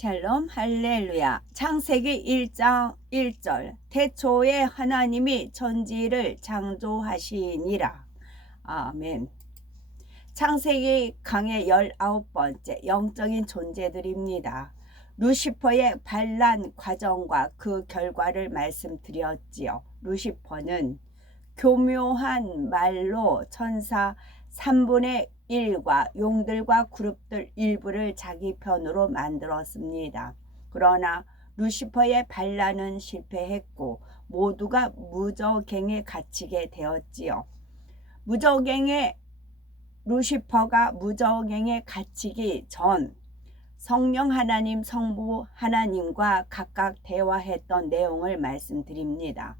샬롬 할렐루야. 창세기 1장 1절. 태초에 하나님이 천지를 창조하시니라. 아멘. 창세기 강의 19번째 영적인 존재들입니다. 루시퍼의 반란 과정과 그 결과를 말씀드렸지요. 루시퍼는 교묘한 말로 천사 3분의 1과 용들과 그룹들 일부를 자기 편으로 만들었습니다. 그러나 루시퍼의 반란은 실패했고 모두가 무저갱에 갇히게 되었지요. 루시퍼가 무저갱에 갇히기 전 성령 하나님, 성부 하나님과 각각 대화했던 내용을 말씀드립니다.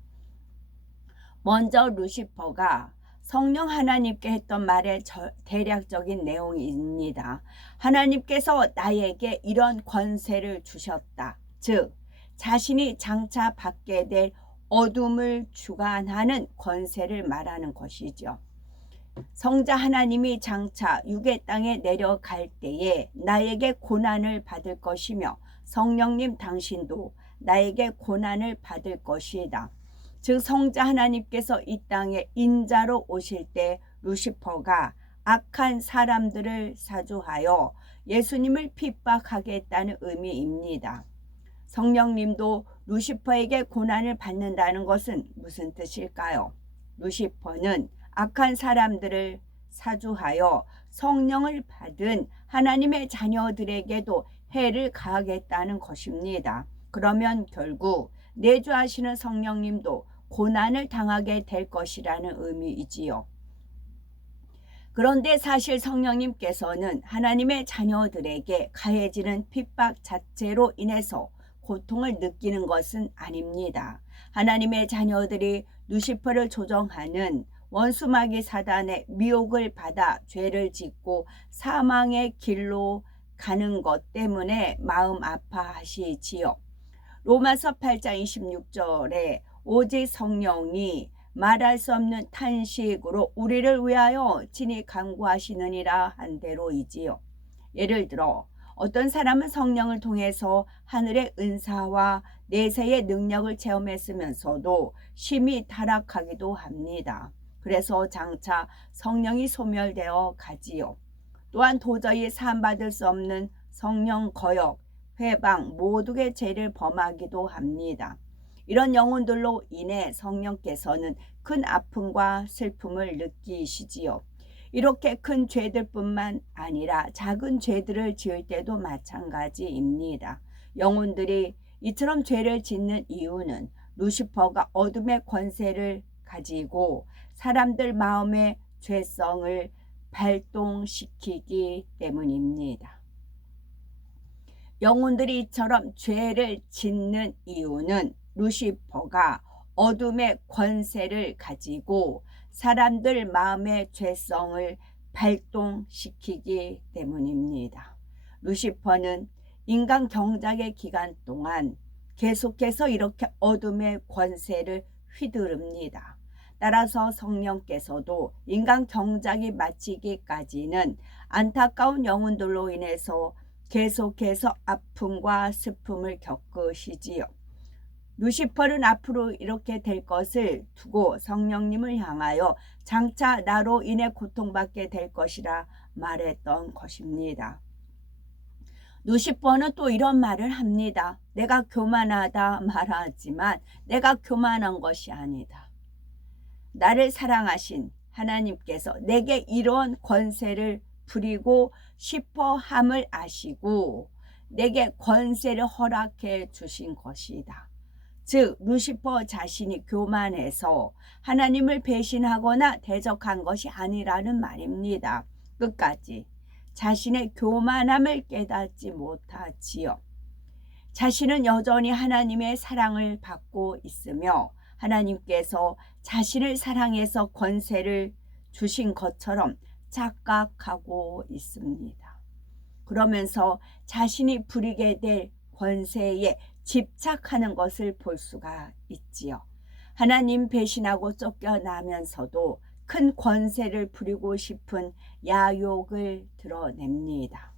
먼저 루시퍼가 성령 하나님께 했던 말의 대략적인 내용입니다. 하나님께서 나에게 이런 권세를 주셨다. 즉 자신이 장차 받게 될 어둠을 주관하는 권세를 말하는 것이죠. 성자 하나님이 장차 육의 땅에 내려갈 때에 나에게 고난을 받을 것이며 성령님 당신도 나에게 고난을 받을 것이다. 즉 성자 하나님께서 이 땅에 인자로 오실 때 루시퍼가 악한 사람들을 사주하여 예수님을 핍박하겠다는 의미입니다. 성령님도 루시퍼에게 고난을 받는다는 것은 무슨 뜻일까요? 루시퍼는 악한 사람들을 사주하여 성령을 받은 하나님의 자녀들에게도 해를 가하겠다는 것입니다. 그러면 결국 내주하시는 성령님도 고난을 당하게 될 것이라는 의미이지요. 그런데 사실 성령님께서는 하나님의 자녀들에게 가해지는 핍박 자체로 인해서 고통을 느끼는 것은 아닙니다. 하나님의 자녀들이 루시퍼를 조종하는 원수마귀 사단의 미혹을 받아 죄를 짓고 사망의 길로 가는 것 때문에 마음 아파하시지요. 로마서 8장 26절에 오직 성령이 말할 수 없는 탄식으로 우리를 위하여 친히 간구하시느니라 한 대로이지요. 예를 들어 어떤 사람은 성령을 통해서 하늘의 은사와 내세의 능력을 체험했으면서도 심히 타락하기도 합니다. 그래서 장차 성령이 소멸되어 가지요. 또한 도저히 사함받을 수 없는 성령 거역, 회방, 모두의 죄를 범하기도 합니다. 이런 영혼들로 인해 성령께서는 큰 아픔과 슬픔을 느끼시지요. 이렇게 큰 죄들뿐만 아니라 작은 죄들을 지을 때도 마찬가지입니다. 영혼들이 이처럼 죄를 짓는 이유는 루시퍼가 어둠의 권세를 가지고 사람들 마음의 죄성을 발동시키기 때문입니다. 영혼들이 이처럼 죄를 짓는 이유는 루시퍼가 어둠의 권세를 가지고 사람들 마음의 죄성을 발동시키기 때문입니다. 루시퍼는 인간 경작의 기간 동안 계속해서 이렇게 어둠의 권세를 휘두릅니다. 따라서 성령께서도 인간 경작이 마치기까지는 안타까운 영혼들로 인해서 계속해서 아픔과 슬픔을 겪으시지요. 루시퍼는 앞으로 이렇게 될 것을 두고 성령님을 향하여 장차 나로 인해 고통받게 될 것이라 말했던 것입니다. 루시퍼는 또 이런 말을 합니다. 내가 교만하다 말하지만 내가 교만한 것이 아니다. 나를 사랑하신 하나님께서 내게 이런 권세를 부리고 싶어 함을 아시고 내게 권세를 허락해 주신 것이다. 즉 루시퍼 자신이 교만해서 하나님을 배신하거나 대적한 것이 아니라는 말입니다. 끝까지 자신의 교만함을 깨닫지 못하지요. 자신은 여전히 하나님의 사랑을 받고 있으며 하나님께서 자신을 사랑해서 권세를 주신 것처럼 착각하고 있습니다. 그러면서 자신이 부리게 될 권세에 집착하는 것을 볼 수가 있지요. 하나님 배신하고 쫓겨나면서도 큰 권세를 부리고 싶은 야욕을 드러냅니다.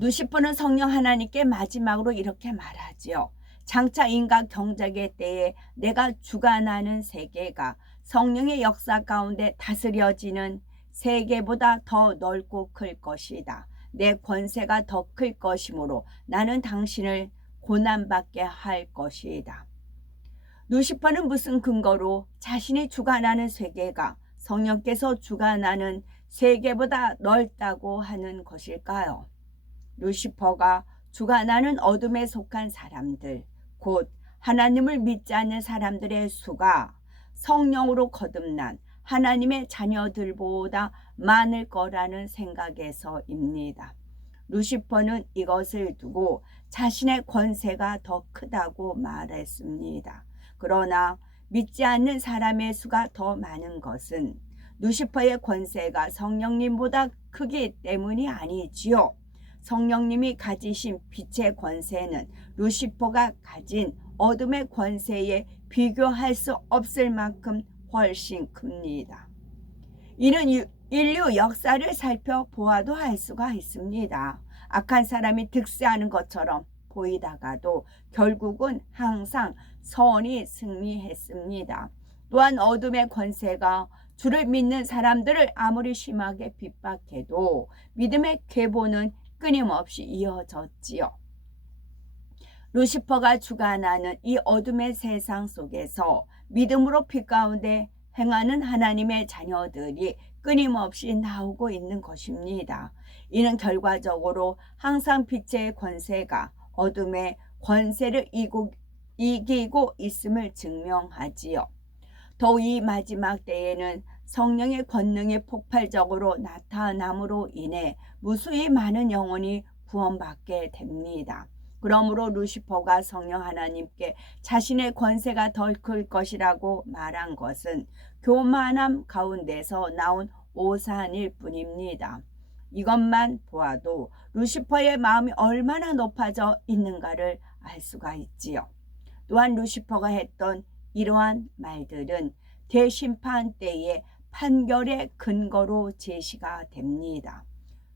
루시퍼는 성령 하나님께 마지막으로 이렇게 말하지요. 장차 인간 경작의 때에 내가 주관하는 세계가 성령의 역사 가운데 다스려지는 세계보다 더 넓고 클 것이다. 내 권세가 더 클 것이므로 나는 당신을 고난받게 할 것이다. 루시퍼는 무슨 근거로 자신이 주관하는 세계가 성령께서 주관하는 세계보다 넓다고 하는 것일까요? 루시퍼가 주관하는 어둠에 속한 사람들, 곧 하나님을 믿지 않는 사람들의 수가 성령으로 거듭난 하나님의 자녀들보다 많을 거라는 생각에서입니다. 루시퍼는 이것을 두고 자신의 권세가 더 크다고 말했습니다. 그러나 믿지 않는 사람의 수가 더 많은 것은 루시퍼의 권세가 성령님보다 크기 때문이 아니지요. 성령님이 가지신 빛의 권세는 루시퍼가 가진 어둠의 권세에 비교할 수 없을 만큼 훨씬 큽니다. 이는 인류 역사를 살펴보아도 알 수가 있습니다. 악한 사람이 득세하는 것처럼 보이다가도 결국은 항상 선이 승리했습니다. 또한 어둠의 권세가 주를 믿는 사람들을 아무리 심하게 핍박해도 믿음의 계보는 끊임없이 이어졌지요. 루시퍼가 주관하는 이 어둠의 세상 속에서 믿음으로 빛 가운데 행하는 하나님의 자녀들이 끊임없이 나오고 있는 것입니다. 이는 결과적으로 항상 빛의 권세가 어둠의 권세를 이기고 있음을 증명하지요. 더욱 이 마지막 때에는 성령의 권능이 폭발적으로 나타남으로 인해 무수히 많은 영혼이 구원받게 됩니다. 그러므로 루시퍼가 성령 하나님께 자신의 권세가 덜 클 것이라고 말한 것은 교만함 가운데서 나온 오산일 뿐입니다. 이것만 보아도 루시퍼의 마음이 얼마나 높아져 있는가를 알 수가 있지요. 또한 루시퍼가 했던 이러한 말들은 대심판 때의 판결의 근거로 제시가 됩니다.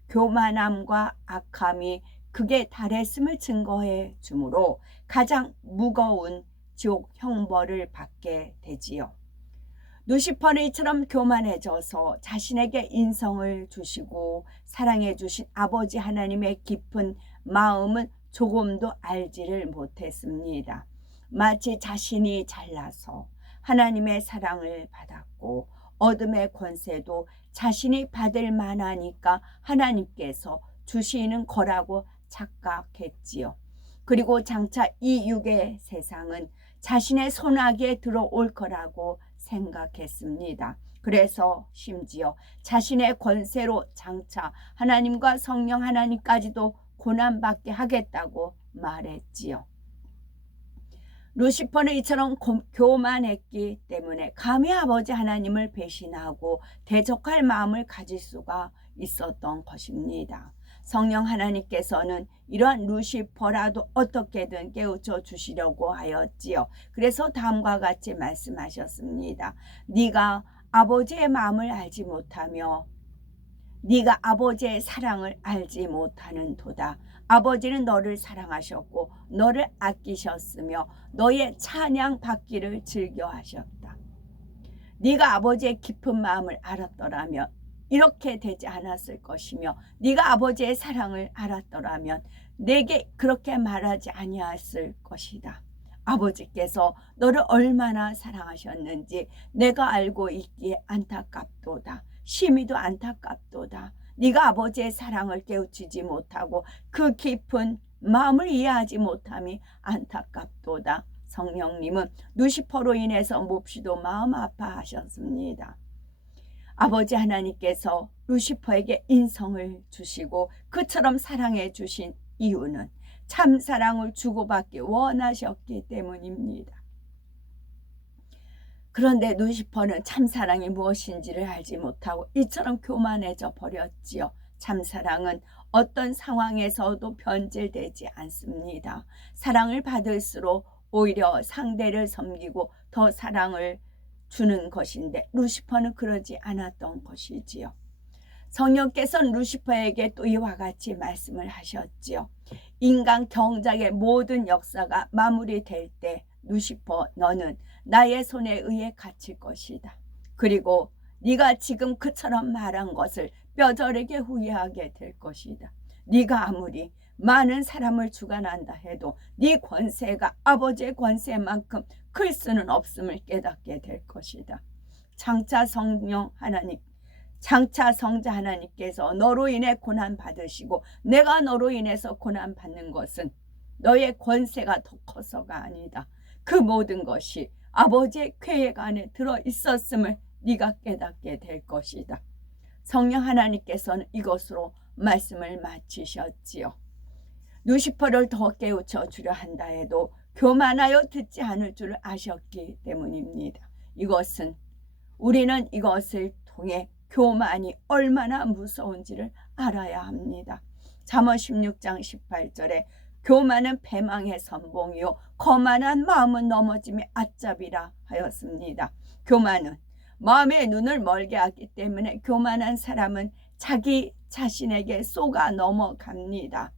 교만함과 악함이 극에 달했음을 증거해 주므로 가장 무거운 지옥 형벌을 받게 되지요. 루시퍼는 이처럼 교만해져서 자신에게 인성을 주시고 사랑해 주신 아버지 하나님의 깊은 마음은 조금도 알지를 못했습니다. 마치 자신이 잘나서 하나님의 사랑을 받았고 어둠의 권세도 자신이 받을 만하니까 하나님께서 주시는 거라고 착각했지요. 그리고 장차 이 육의 세상은 자신의 손아귀에 들어올 거라고 생각했습니다. 그래서 심지어 자신의 권세로 장차 하나님과 성령 하나님까지도 고난받게 하겠다고 말했지요. 루시퍼는 이처럼 교만했기 때문에 감히 아버지 하나님을 배신하고 대적할 마음을 가질 수가 있었던 것입니다. 성령 하나님께서는 이러한 루시퍼라도 어떻게든 깨우쳐 주시려고 하였지요. 그래서 다음과 같이 말씀하셨습니다. 네가 아버지의 마음을 알지 못하며 네가 아버지의 사랑을 알지 못하는 도다. 아버지는 너를 사랑하셨고 너를 아끼셨으며 너의 찬양 받기를 즐겨하셨다. 네가 아버지의 깊은 마음을 알았더라면 이렇게 되지 않았을 것이며 네가 아버지의 사랑을 알았더라면 내게 그렇게 말하지 아니했을 것이다. 아버지께서 너를 얼마나 사랑하셨는지 내가 알고 있기에 안타깝도다. 심히도 안타깝도다. 네가 아버지의 사랑을 깨우치지 못하고 그 깊은 마음을 이해하지 못함이 안타깝도다. 성령님은 루시퍼로 인해서 몹시도 마음 아파하셨습니다. 아버지 하나님께서 루시퍼에게 인성을 주시고 그처럼 사랑해 주신 이유는 참 사랑을 주고받기 원하셨기 때문입니다. 그런데 루시퍼는 참사랑이 무엇인지를 알지 못하고 이처럼 교만해져 버렸지요. 참사랑은 어떤 상황에서도 변질되지 않습니다. 사랑을 받을수록 오히려 상대를 섬기고 더 사랑을 주는 것인데 루시퍼는 그러지 않았던 것이지요. 성령께서는 루시퍼에게 또 이와 같이 말씀을 하셨지요. 인간 경작의 모든 역사가 마무리될 때 루시퍼 너는 나의 손에 의해 갇힐 것이다. 그리고 네가 지금 그처럼 말한 것을 뼈저리게 후회하게 될 것이다. 네가 아무리 많은 사람을 주관한다 해도 네 권세가 아버지의 권세만큼 클 수는 없음을 깨닫게 될 것이다. 장차 성자 하나님께서 너로 인해 고난 받으시고 내가 너로 인해서 고난 받는 것은 너의 권세가 더 커서가 아니다. 그 모든 것이 아버지의 계획 안에 들어 있었음을 네가 깨닫게 될 것이다. 성령 하나님께서는 이것으로 말씀을 마치셨지요. 루시퍼를 더 깨우쳐 주려 한다 해도 교만하여 듣지 않을 줄 아셨기 때문입니다. 우리는 이것을 통해 교만이 얼마나 무서운지를 알아야 합니다. 잠언 16장 18절에 교만은 패망의 선봉이요 거만한 마음은 넘어짐의 앗잡이라 하였습니다. 교만은 마음의 눈을 멀게 하기 때문에 교만한 사람은 자기 자신에게 속아 넘어갑니다.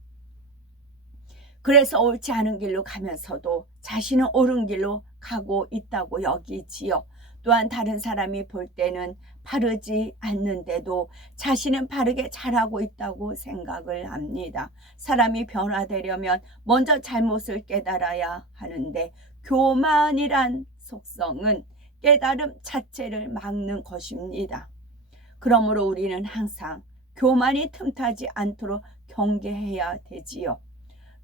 그래서 옳지 않은 길로 가면서도 자신은 옳은 길로 가고 있다고 여기지요. 또한 다른 사람이 볼 때는 바르지 않는데도 자신은 바르게 잘하고 있다고 생각을 합니다. 사람이 변화되려면 먼저 잘못을 깨달아야 하는데 교만이란 속성은 깨달음 자체를 막는 것입니다. 그러므로 우리는 항상 교만이 틈타지 않도록 경계해야 되지요.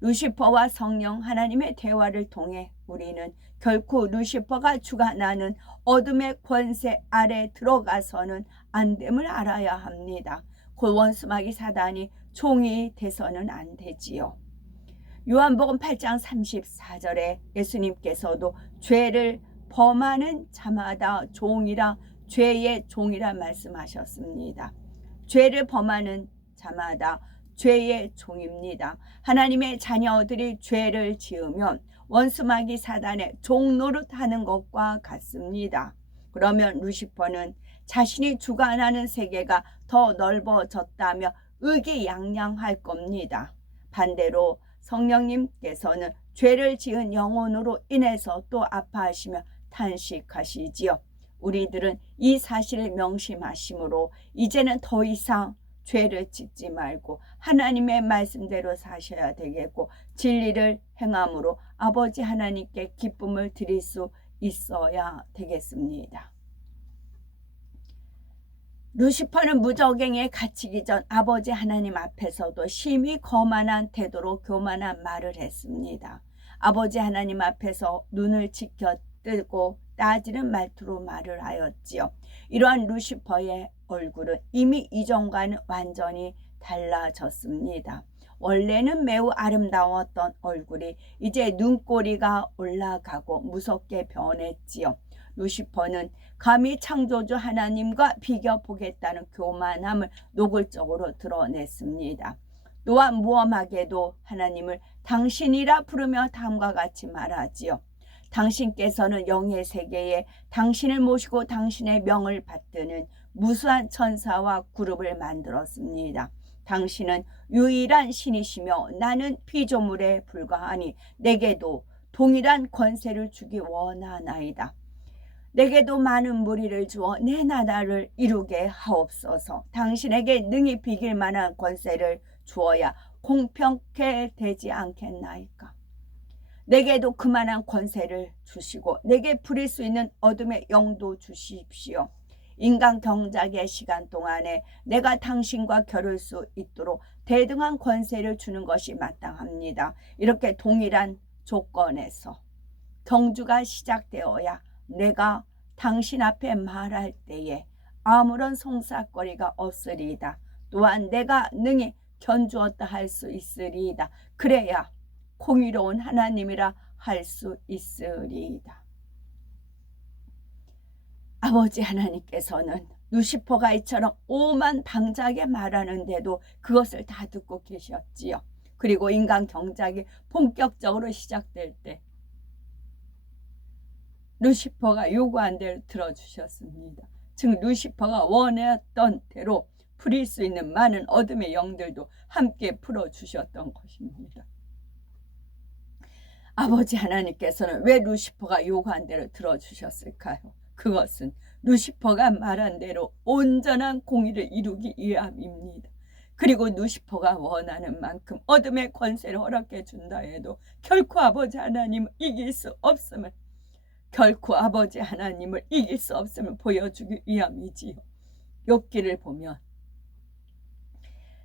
루시퍼와 성령 하나님의 대화를 통해 우리는 결코 루시퍼가 주관하는 어둠의 권세 아래 들어가서는 안 됨을 알아야 합니다. 곧 원수마귀 사단이 종이 돼서는 안 되지요. 요한복음 8장 34절에 예수님께서도 죄를 범하는 자마다 종이라 죄의 종이라 말씀하셨습니다. 죄를 범하는 자마다 죄의 종입니다. 하나님의 자녀들이 죄를 지으면 원수마귀 사단의 종 노릇하는 것과 같습니다. 그러면 루시퍼는 자신이 주관하는 세계가 더 넓어졌다며 의기양양할 겁니다. 반대로 성령님께서는 죄를 지은 영혼으로 인해서 또 아파하시며 탄식하시지요. 우리들은 이 사실을 명심하심으로 이제는 더 이상 죄를 짓지 말고 하나님의 말씀대로 사셔야 되겠고 진리를 행함으로 아버지 하나님께 기쁨을 드릴 수 있어야 되겠습니다. 루시퍼는 무적행에 갇히기 전 아버지 하나님 앞에서도 심히 거만한 태도로 교만한 말을 했습니다. 아버지 하나님 앞에서 눈을 지켜 뜨고 따지는 말투로 말을 하였지요. 이러한 루시퍼의 얼굴은 이미 이전과는 완전히 달라졌습니다. 원래는 매우 아름다웠던 얼굴이 이제 눈꼬리가 올라가고 무섭게 변했지요. 루시퍼는 감히 창조주 하나님과 비교보겠다는 교만함을 노골적으로 드러냈습니다. 또한 무엄하게도 하나님을 당신이라 부르며 다음과 같이 말하지요. 당신께서는 영의 세계에 당신을 모시고 당신의 명을 받드는 무수한 천사와 그룹을 만들었습니다. 당신은 유일한 신이시며 나는 피조물에 불과하니 내게도 동일한 권세를 주기 원하나이다. 내게도 많은 무리를 주어 내 나라를 이루게 하옵소서. 당신에게 능히 비길 만한 권세를 주어야 공평케 되지 않겠나이까. 내게도 그만한 권세를 주시고 내게 부릴 수 있는 어둠의 영도 주십시오. 인간 경작의 시간 동안에 내가 당신과 겨룰 수 있도록 대등한 권세를 주는 것이 마땅합니다. 이렇게 동일한 조건에서 경주가 시작되어야 내가 당신 앞에 말할 때에 아무런 송사거리가 없으리이다. 또한 내가 능히 견주었다 할 수 있으리이다. 그래야 공의로운 하나님이라 할 수 있으리이다. 아버지 하나님께서는 루시퍼가 이처럼 오만 방자하게 말하는데도 그것을 다 듣고 계셨지요. 그리고 인간 경작이 본격적으로 시작될 때 루시퍼가 요구한 대로 들어주셨습니다. 즉 루시퍼가 원했던 대로 부릴 수 있는 많은 어둠의 영들도 함께 풀어주셨던 것입니다. 아버지 하나님께서는 왜 루시퍼가 요구한 대로 들어주셨을까요? 그것은 루시퍼가 말한 대로 온전한 공의를 이루기 위함입니다. 그리고 루시퍼가 원하는 만큼 어둠의 권세를 허락해 준다 해도 결코 아버지 하나님을 이길 수 없음을 보여주기 위함이지요. 욥기를 보면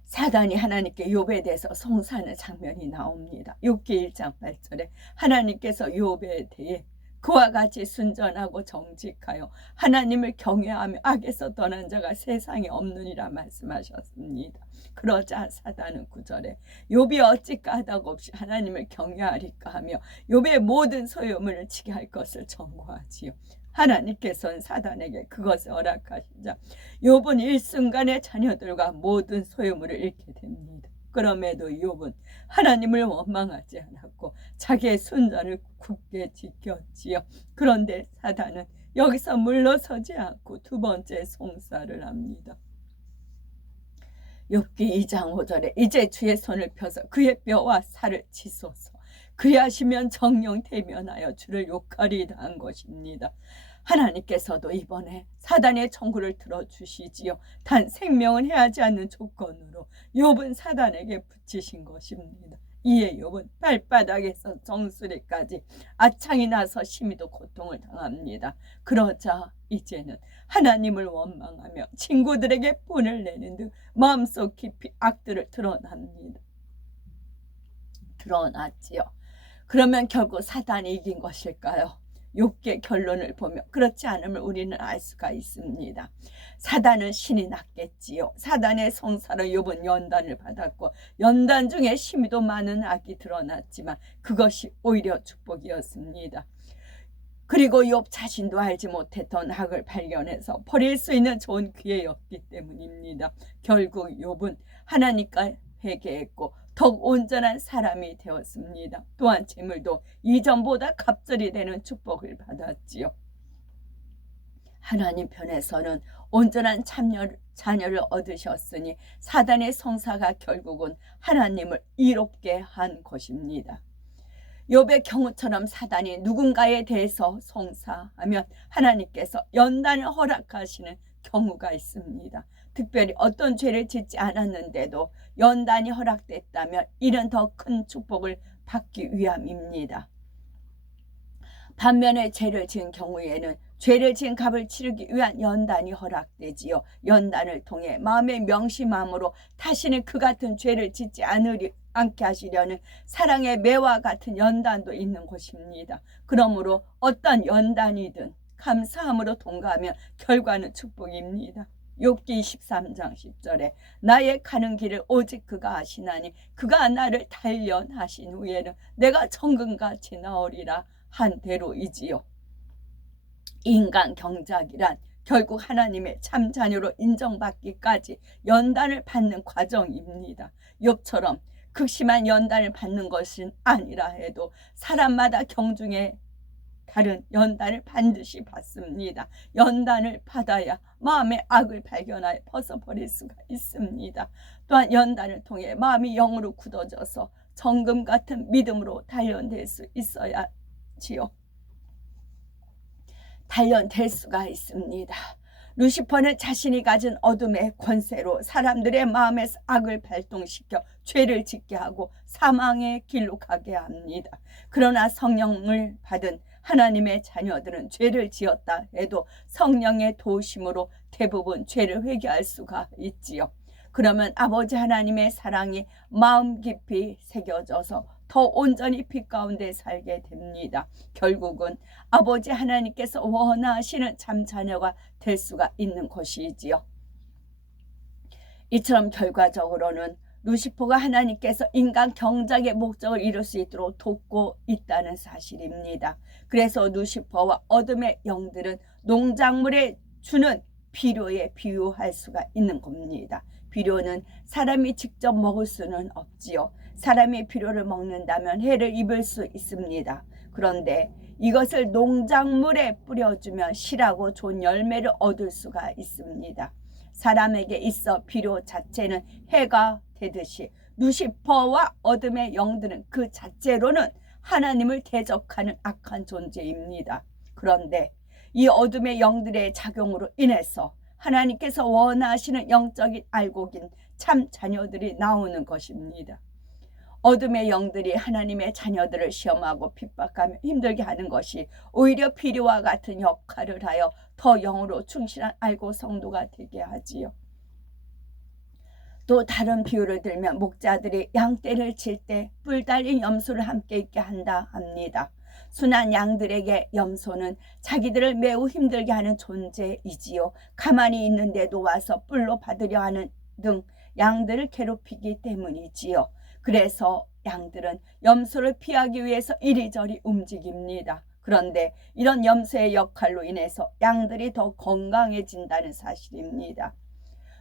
사단이 하나님께 욥에 대해서 송사하는 장면이 나옵니다. 욥기 1장 8절에 하나님께서 욥에 대해 그와 같이 순전하고 정직하여 하나님을 경외하며 악에서 떠난 자가 세상에 없느니라 말씀하셨습니다. 그러자 사단은 9절에 욥이 어찌 까닭 없이 하나님을 경외하리까 하며 욥의 모든 소유물을 치게 할 것을 청구하지요. 하나님께서는 사단에게 그것을 허락하시자 욥은 일순간에 자녀들과 모든 소유물을 잃게 됩니다. 그럼에도 욥은 하나님을 원망하지 않았고 자기의 순전을 굳게 지켰지요. 그런데 사단은 여기서 물러서지 않고 두 번째 송사를 합니다. 욥기 2장 5절에 이제 주의 손을 펴서 그의 뼈와 살을 치소서 그리하시면 정령 대면하여 주를 욕하리이다 한 것입니다. 하나님께서도 이번에 사단의 청구를 들어주시지요. 단 생명은 해하지 않는 조건으로 욥은 사단에게 붙이신 것입니다. 이에 욥은 발바닥에서 정수리까지 아창이 나서 심히도 고통을 당합니다. 그러자 이제는 하나님을 원망하며 친구들에게 분을 내는 등 마음속 깊이 악들을 드러났지요. 그러면 결국 사단이 이긴 것일까요? 욥기의 결론을 보며 그렇지 않음을 우리는 알 수가 있습니다. 사단은 신이 났겠지요. 사단의 송사로 욥은 연단을 받았고 연단 중에 심히도 많은 악이 드러났지만 그것이 오히려 축복이었습니다. 그리고 욥 자신도 알지 못했던 악을 발견해서 버릴 수 있는 좋은 기회였기 때문입니다. 결국 욥은 하나님과 회개했고 더욱 온전한 사람이 되었습니다. 또한 재물도 이전보다 갑절이 되는 축복을 받았지요. 하나님 편에서는 온전한 자녀를 얻으셨으니 사단의 송사가 결국은 하나님을 이롭게 한 것입니다. 욥의 경우처럼 사단이 누군가에 대해서 송사하면 하나님께서 연단을 허락하시는 경우가 있습니다. 특별히 어떤 죄를 짓지 않았는데도 연단이 허락됐다면 이는 더 큰 축복을 받기 위함입니다. 반면에 죄를 지은 경우에는 죄를 지은 값을 치르기 위한 연단이 허락되지요. 연단을 통해 마음의 명심함으로 다시는 그 같은 죄를 짓지 않게 하시려는 사랑의 매와 같은 연단도 있는 것입니다. 그러므로 어떤 연단이든 감사함으로 통과하면 결과는 축복입니다. 욥기 23장 10절에 나의 가는 길을 오직 그가 아시나니 그가 나를 단련하신 후에는 내가 정금같이 나오리라 한 대로이지요. 인간 경작이란 결국 하나님의 참 자녀로 인정받기까지 연단을 받는 과정입니다. 욥처럼 극심한 연단을 받는 것은 아니라 해도 사람마다 경중에 다른 연단을 반드시 받습니다. 연단을 받아야 마음의 악을 발견하여 벗어버릴 수가 있습니다. 또한 연단을 통해 마음이 영으로 굳어져서 정금 같은 믿음으로 단련될 수 있어야지요. 단련될 수가 있습니다. 루시퍼는 자신이 가진 어둠의 권세로 사람들의 마음에서 악을 발동시켜 죄를 짓게 하고 사망의 길로 가게 합니다. 그러나 성령을 받은 하나님의 자녀들은 죄를 지었다 해도 성령의 도우심으로 대부분 죄를 회개할 수가 있지요. 그러면 아버지 하나님의 사랑이 마음 깊이 새겨져서 더 온전히 빛 가운데 살게 됩니다. 결국은 아버지 하나님께서 원하시는 참 자녀가 될 수가 있는 것이지요. 이처럼 결과적으로는 루시퍼가 하나님께서 인간 경작의 목적을 이룰 수 있도록 돕고 있다는 사실입니다. 그래서 루시퍼와 어둠의 영들은 농작물에 주는 비료에 비유할 수가 있는 겁니다. 비료는 사람이 직접 먹을 수는 없지요. 사람이 비료를 먹는다면 해를 입을 수 있습니다. 그런데 이것을 농작물에 뿌려주면 실하고 좋은 열매를 얻을 수가 있습니다. 사람에게 있어 비료 자체는 해가 되듯이 루시퍼와 어둠의 영들은 그 자체로는 하나님을 대적하는 악한 존재입니다. 그런데 이 어둠의 영들의 작용으로 인해서 하나님께서 원하시는 영적인 알곡인 참 자녀들이 나오는 것입니다. 어둠의 영들이 하나님의 자녀들을 시험하고 핍박하며 힘들게 하는 것이 오히려 피리와 같은 역할을 하여 더 영으로 충실한 알고 성도가 되게 하지요. 또 다른 비유를 들면 목자들이 양떼를 칠 때 뿔 달린 염소를 함께 있게 한다 합니다. 순한 양들에게 염소는 자기들을 매우 힘들게 하는 존재이지요. 가만히 있는데도 와서 뿔로 받으려 하는 등 양들을 괴롭히기 때문이지요. 그래서 양들은 염소를 피하기 위해서 이리저리 움직입니다. 그런데 이런 염소의 역할로 인해서 양들이 더 건강해진다는 사실입니다.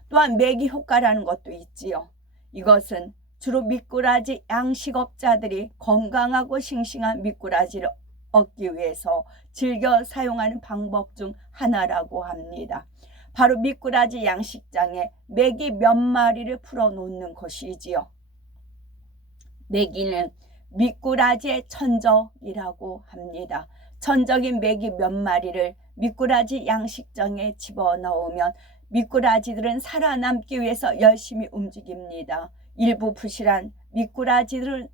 또한 매기 효과라는 것도 있지요. 이것은 주로 미꾸라지 양식업자들이 건강하고 싱싱한 미꾸라지를 얻기 위해서 즐겨 사용하는 방법 중 하나라고 합니다. 바로 미꾸라지 양식장에 매기 몇 마리를 풀어놓는 것이지요. 매기는 미꾸라지의 천적이라고 합니다. 천적인 매기 몇 마리를 미꾸라지 양식장에 집어넣으면 미꾸라지들은 살아남기 위해서 열심히 움직입니다. 일부 부실한 미꾸라지들은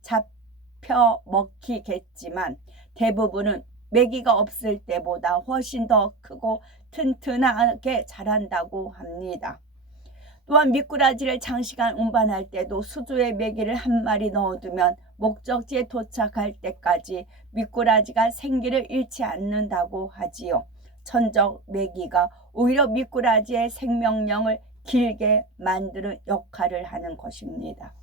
잡혀 먹히겠지만 대부분은 매기가 없을 때보다 훨씬 더 크고 튼튼하게 자란다고 합니다. 또한 미꾸라지를 장시간 운반할 때도 수조에 매기를 한 마리 넣어두면 목적지에 도착할 때까지 미꾸라지가 생기를 잃지 않는다고 하지요. 천적 매기가 오히려 미꾸라지의 생명력을 길게 만드는 역할을 하는 것입니다.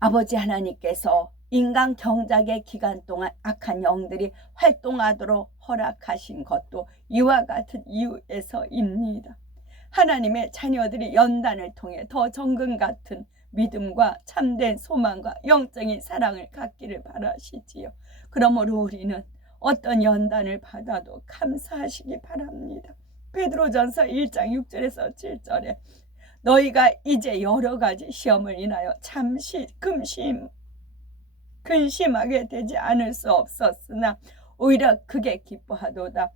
아버지 하나님께서 인간 경작의 기간 동안 악한 영들이 활동하도록 허락하신 것도 이와 같은 이유에서입니다. 하나님의 자녀들이 연단을 통해 더 정금 같은 믿음과 참된 소망과 영적인 사랑을 갖기를 바라시지요. 그러므로 우리는 어떤 연단을 받아도 감사하시기 바랍니다. 베드로전서 1장 6절에서 7절에 너희가 이제 여러 가지 시험을 인하여 잠시 근심하게 되지 않을 수 없었으나 오히려 크게 기뻐하도다.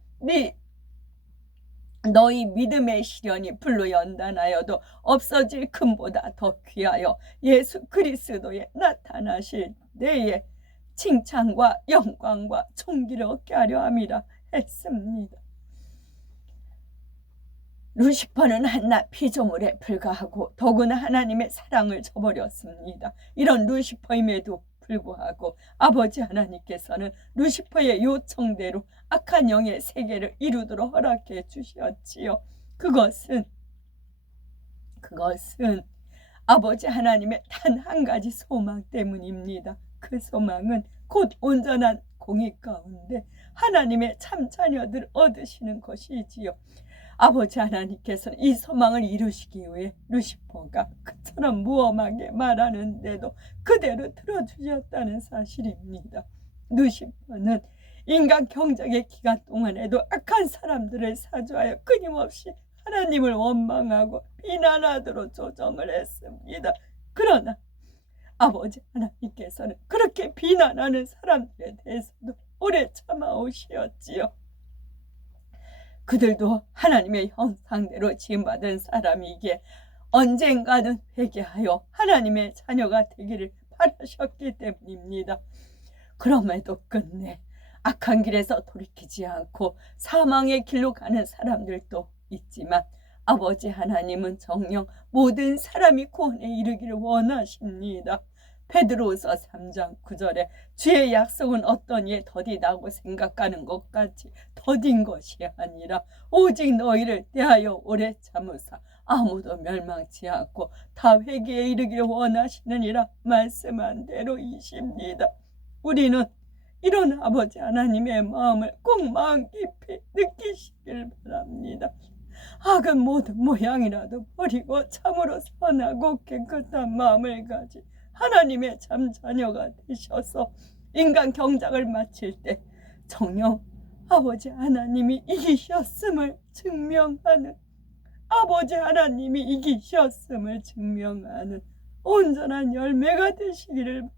너희 믿음의 시련이 불로 연단하여도 없어질 금보다 더 귀하여 예수 그리스도에 나타나실 때에 칭찬과 영광과 존귀를 얻게 하려 함이라 했습니다. 루시퍼는 한낱 피조물에 불과하고 더구나 하나님의 사랑을 저버렸습니다. 이런 루시퍼임에도 불구하고 아버지 하나님께서는 루시퍼의 요청대로 악한 영의 세계를 이루도록 허락해 주셨지요. 그것은 아버지 하나님의 단 한 가지 소망 때문입니다. 그 소망은 곧 온전한 공의 가운데 하나님의 참 자녀들 얻으시는 것이지요. 아버지 하나님께서는 이 소망을 이루시기 위해 루시퍼가 그처럼 무엄하게 말하는데도 그대로 들어주셨다는 사실입니다. 루시퍼는 인간 경작의 기간 동안에도 악한 사람들을 사주하여 끊임없이 하나님을 원망하고 비난하도록 조정을 했습니다. 그러나 아버지 하나님께서는 그렇게 비난하는 사람들에 대해서도 오래 참아오시었지요. 그들도 하나님의 형상대로 지음받은 사람이기에 언젠가는 회개하여 하나님의 자녀가 되기를 바라셨기 때문입니다. 그럼에도 끝내 악한 길에서 돌이키지 않고 사망의 길로 가는 사람들도 있지만 아버지 하나님은 정녕 모든 사람이 구원에 이르기를 원하십니다. 베드로서 3장 9절에 주의 약속은 어떤 이에 더디다고 생각하는 것 같이 더딘 것이 아니라 오직 너희를 대하여 오래 참으사 아무도 멸망치 않고 다 회개에 이르기를 원하시느니라 말씀한 대로이십니다. 우리는 이런 아버지 하나님의 마음을 꼭 마음 깊이 느끼시길 바랍니다. 악은 모든 모양이라도 버리고 참으로 선하고 깨끗한 마음을 가진 하나님의 참 자녀가 되셔서 인간 경작을 마칠 때 정녕 아버지 하나님이 이기셨음을 증명하는, 아버지 하나님이 이기셨음을 증명하는 온전한 열매가 되시기를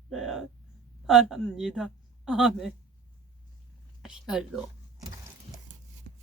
바랍니다. 아멘. 샬롬.